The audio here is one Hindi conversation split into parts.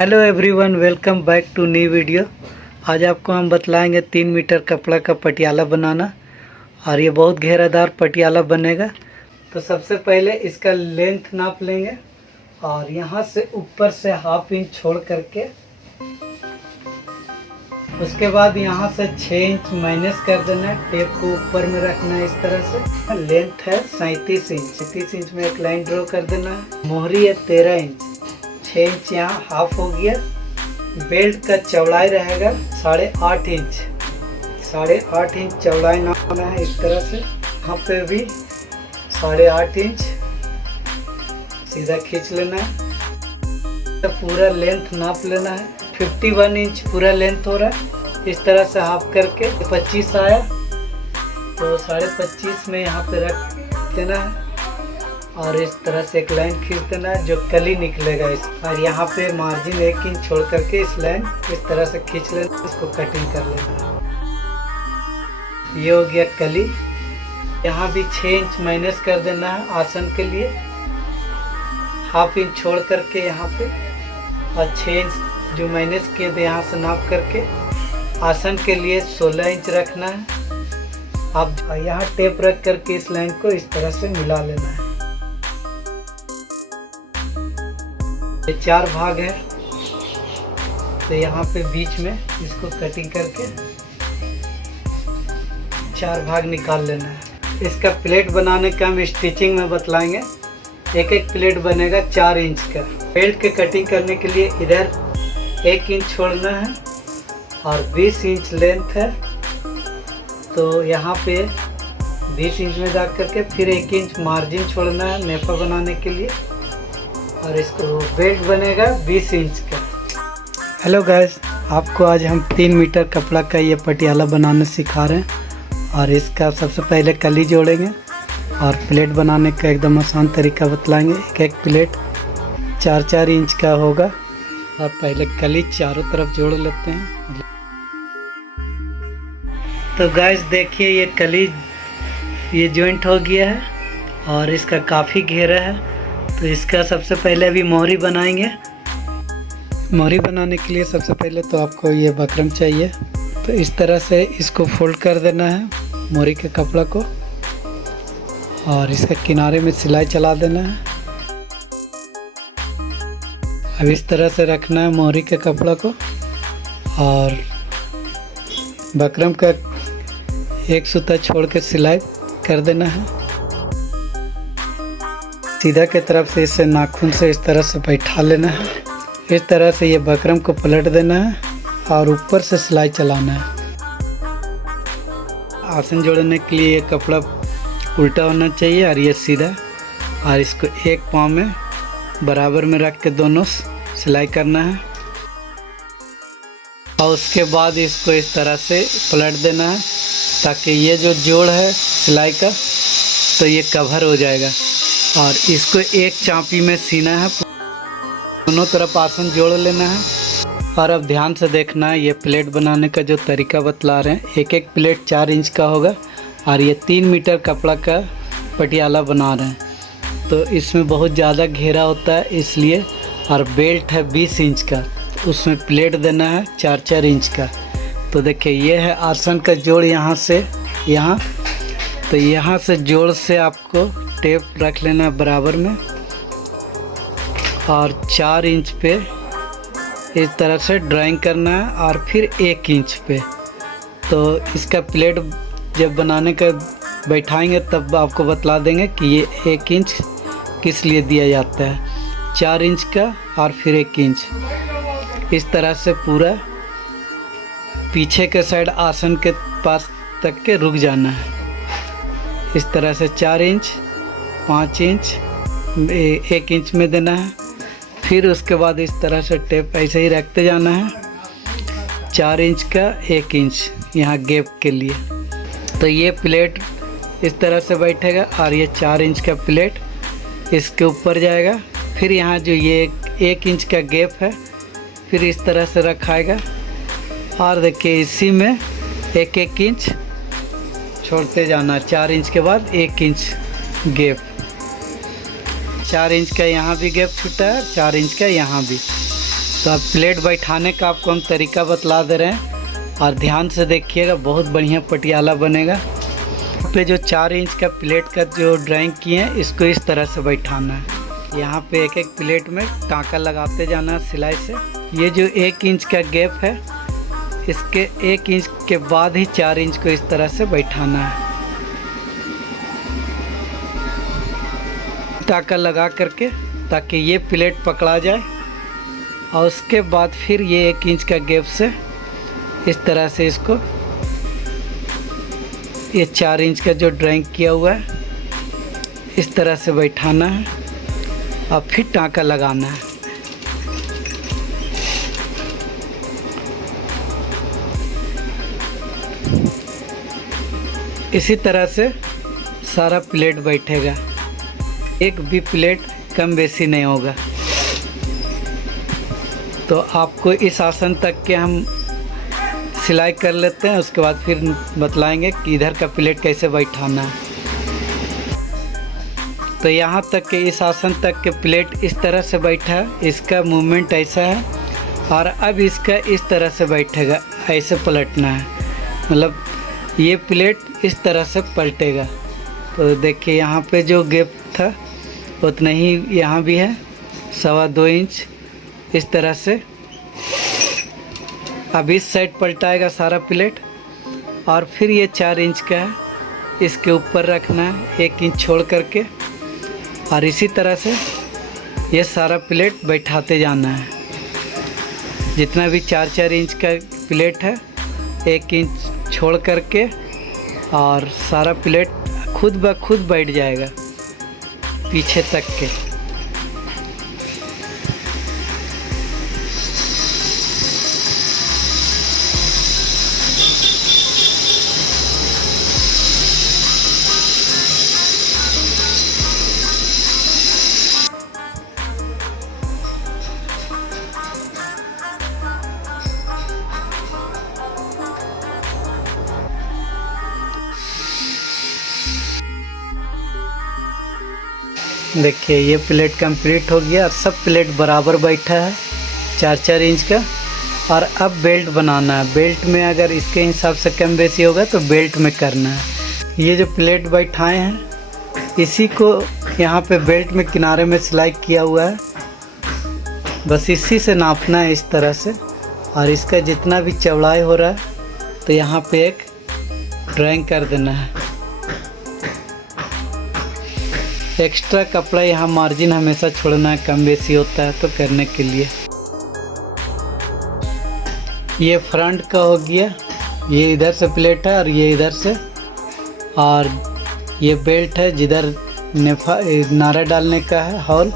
Hello everyone, welcome back to new video. आज आपको हम बतलाएंगे 3 मीटर कपड़ा का पटियाला बनाना, और ये बहुत घेरादार पटियाला बनेगा। तो सबसे पहले इसका लेंथ नाप लेंगे और यहाँ से ऊपर से 1/2 इंच छोड़ करके उसके बाद यहाँ से 6 इंच माइनस कर देना है। टेप को ऊपर में रखना है इस तरह से। लेंथ है 37 इंच। 37 इंच में एक लाइन ड्रॉ कर देना है। मोहरी है 13 इंच। 6 इंच यहाँ हाफ हो गया। बेल्ट का चौड़ाई रहेगा 8.5 इंच। 8.5 इंच चौड़ाई नापना है इस तरह से। यहाँ पे भी 8.5 इंच सीधा खींच लेना है। तो पूरा लेंथ नाप लेना है। 51 इंच पूरा लेंथ हो रहा है। इस तरह से हाफ करके 25 आया तो 25.5 में यहाँ पे रख देना है और इस तरह से एक लाइन खींच देना है जो कली निकलेगा इस। और यहाँ पे मार्जिन 1 इंच छोड़ करके इस लाइन इस तरह से खींच लेना, इसको कटिंग कर लेना है। ये हो गया कली। यहाँ भी 6 इंच माइनस कर देना है आसन के लिए। 1/2 इंच छोड़ करके यहाँ पे और 6 इंच जो माइनस किए थे यहाँ से नाप करके आसन के लिए 16 इंच रखना है। अब यहाँ टेप रख करके इस लाइन को इस तरह से मिला लेना है। ये 4 भाग है तो यहाँ पे बीच में इसको कटिंग करके 4 भाग निकाल लेना है। इसका प्लेट बनाने का हम स्टिचिंग में बतलाएंगे। एक प्लेट बनेगा 4 इंच का। बेल्ट के कटिंग करने के लिए इधर 1 इंच छोड़ना है और 20 इंच लेंथ है तो यहाँ पे 20 इंच में जा करके फिर 1 इंच मार्जिन छोड़ना है नेफा बनाने के लिए, और इसको बेल्ट बनेगा 20 इंच का। हेलो गाइस, आपको आज हम 3 मीटर कपड़ा का ये पटियाला बनाना सिखा रहे हैं। और इसका सबसे पहले कली जोड़ेंगे और प्लेट बनाने का एकदम आसान तरीका बतलाएंगे। एक प्लेट 4-4 इंच का होगा और पहले कली चारों तरफ जोड़ लेते हैं। तो गाइस देखिए, ये कली ये जॉइंट हो गया है और इसका काफ़ी घेरा है। तो इसका सबसे पहले अभी मोहरी बनाएंगे। मोहरी बनाने के लिए सबसे पहले तो आपको ये बकरम चाहिए। तो इस तरह से इसको फोल्ड कर देना है मोहरी के कपड़ा को और इसके किनारे में सिलाई चला देना है। अब इस तरह से रखना है मोहरी के कपड़ा को और बकरम का एक सूता छोड़ के सिलाई कर देना है। सीधा के तरफ से इसे नाखून से इस तरह से बैठा लेना है। इस तरह से ये बकरम को पलट देना है और ऊपर से सिलाई चलाना है। आसन जोड़ने के लिए ये कपड़ा उल्टा होना चाहिए और ये सीधा, और इसको एक पाँव में बराबर में रख के दोनों सिलाई करना है। और उसके बाद इसको इस तरह से पलट देना है ताकि ये जो जोड़ है सिलाई का तो ये कवर हो जाएगा। और इसको एक चाँपी में सीना है। दोनों तरफ आसन जोड़ लेना है। और अब ध्यान से देखना है, ये प्लेट बनाने का जो तरीका बतला रहे हैं, एक प्लेट 4 इंच का होगा और ये 3 मीटर कपड़ा का पटियाला बना रहे हैं। तो इसमें बहुत ज़्यादा घेरा होता है इसलिए, और बेल्ट है 20 इंच का, उसमें प्लेट देना है 4-4 इंच का। तो देखिए, ये है आसन का जोड़ यहाँ से यहाँ। तो यहाँ से जोड़ से आपको टेप रख लेना है बराबर में और 4 इंच पे इस तरह से ड्राइंग करना है और फिर 1 इंच पे। तो इसका प्लेट जब बनाने का बैठाएंगे तब आपको बतला देंगे कि ये 1 इंच किस लिए दिया जाता है। 4 इंच का और फिर 1 इंच। इस तरह से पूरा पीछे के साइड आसन के पास तक के रुक जाना है। इस तरह से 4 इंच, 5 इंच, 1 इंच में देना है। फिर उसके बाद इस तरह से टेप ऐसे ही रखते जाना है। 4 इंच का 1 इंच यहाँ गैप के लिए। तो ये प्लेट इस तरह से बैठेगा और ये 4 इंच का प्लेट इसके ऊपर जाएगा। फिर यहाँ जो ये 1 इंच का गैप है फिर इस तरह से रखाएगा। और देखिए, इसी में 1-1 इंच छोड़ते जाना। 4 इंच के बाद 1 इंच गैप। 4 इंच का यहाँ भी गैप छूटा है, 4 इंच का यहाँ भी। तो अब प्लेट बैठाने का आपको हम तरीका बतला दे रहे हैं और ध्यान से देखिएगा, बहुत बढ़िया पटियाला बनेगा। पे जो 4 इंच का प्लेट का जो ड्राइंग किए हैं इसको इस तरह से बैठाना है। यहाँ पे एक एक प्लेट में टाँका लगाते जाना है सिलाई से। ये जो 1 इंच का गैप है इसके 1 इंच के बाद ही 4 इंच को इस तरह से बैठाना है, टाँका लगा करके, ताकि ये प्लेट पकड़ा जाए। और उसके बाद फिर ये 1 इंच का गैप से इस तरह से इसको ये 4 इंच का जो ड्राइंग किया हुआ है इस तरह से बैठाना है और फिर टाँका लगाना है। इसी तरह से सारा प्लेट बैठेगा, एक भी प्लेट कम बेसी नहीं होगा। तो आपको इस आसन तक के हम सिलाई कर लेते हैं, उसके बाद फिर बतलाएंगे कि इधर का प्लेट कैसे बैठाना है। तो यहाँ तक के इस आसन तक के प्लेट इस तरह से बैठा है, इसका मूवमेंट ऐसा है। और अब इसका इस तरह से बैठेगा, ऐसे पलटना है, मतलब ये प्लेट इस तरह से पलटेगा। तो देखिए यहाँ पे जो गैप था उतना ही यहाँ भी है, 2.25 इंच इस तरह से। अब इस साइड पलटाएगा सारा प्लेट और फिर ये 4 इंच का है, इसके ऊपर रखना है 1 इंच छोड़ करके, और इसी तरह से ये सारा प्लेट बैठाते जाना है। जितना भी 4-4 इंच का प्लेट है 1 इंच छोड़ करके, और सारा प्लेट खुद ब खुद बैठ जाएगा पीछे तक के। देखिए ये प्लेट कंप्लीट हो गया, सब प्लेट बराबर बैठा है 4-4 इंच का। और अब बेल्ट बनाना है। बेल्ट में अगर इसके हिसाब से कम बेसी होगा तो बेल्ट में करना है। ये जो प्लेट बैठाए हैं इसी को यहाँ पे बेल्ट में किनारे में सिलाई किया हुआ है, बस इसी से नापना है इस तरह से। और इसका जितना भी चौड़ाई हो रहा है तो यहाँ पे एक ड्राइंग कर देना है। एक्स्ट्रा कपड़ा यहाँ मार्जिन हमेशा छोड़ना है, कम बेसी होता है तो करने के लिए। ये फ्रंट का हो गया, ये इधर से प्लेट है और ये इधर से, और ये बेल्ट है जिधर नारा डालने का है हॉल,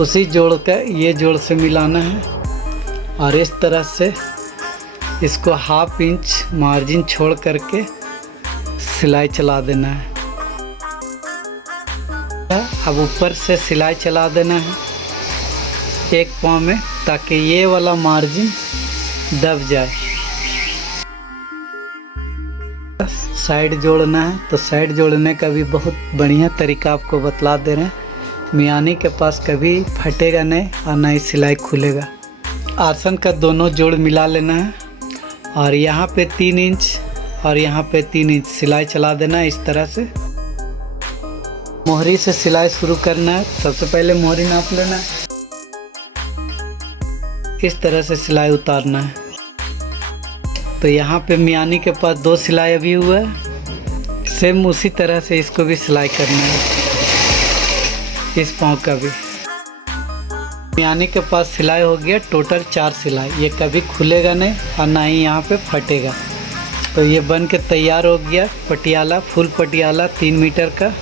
उसी जोड़ का ये जोड़ से मिलाना है। और इस तरह से इसको 1/2 इंच मार्जिन छोड़ करके सिलाई चला देना है। अब ऊपर से सिलाई चला देना है एक पाँव में, ताकि ये वाला मार्जिन दब जाए। साइड जोड़ना है, तो साइड जोड़ने का भी बहुत बढ़िया तरीका आपको बतला दे रहे हैं। मियानी के पास कभी फटेगा नहीं और ना ही सिलाई खुलेगा। आसन का दोनों जोड़ मिला लेना है और यहाँ पे 3 इंच और यहाँ पे 3 इंच सिलाई चला देना है इस तरह से। मोहरी से सिलाई शुरू करना है। सबसे पहले मोहरी नाप लेना है, इस तरह से सिलाई उतारना है। तो यहाँ पे मियानी के पास 2 सिलाई अभी हुआ है, सेम उसी तरह से इसको भी सिलाई करना है, इस पाँव का भी। मियानी के पास सिलाई हो गया टोटल 4 सिलाई, ये कभी खुलेगा नहीं और ना ही यहाँ पे फटेगा। तो ये बन के तैयार हो गया पटियाला, फुल पटियाला 3 मीटर का।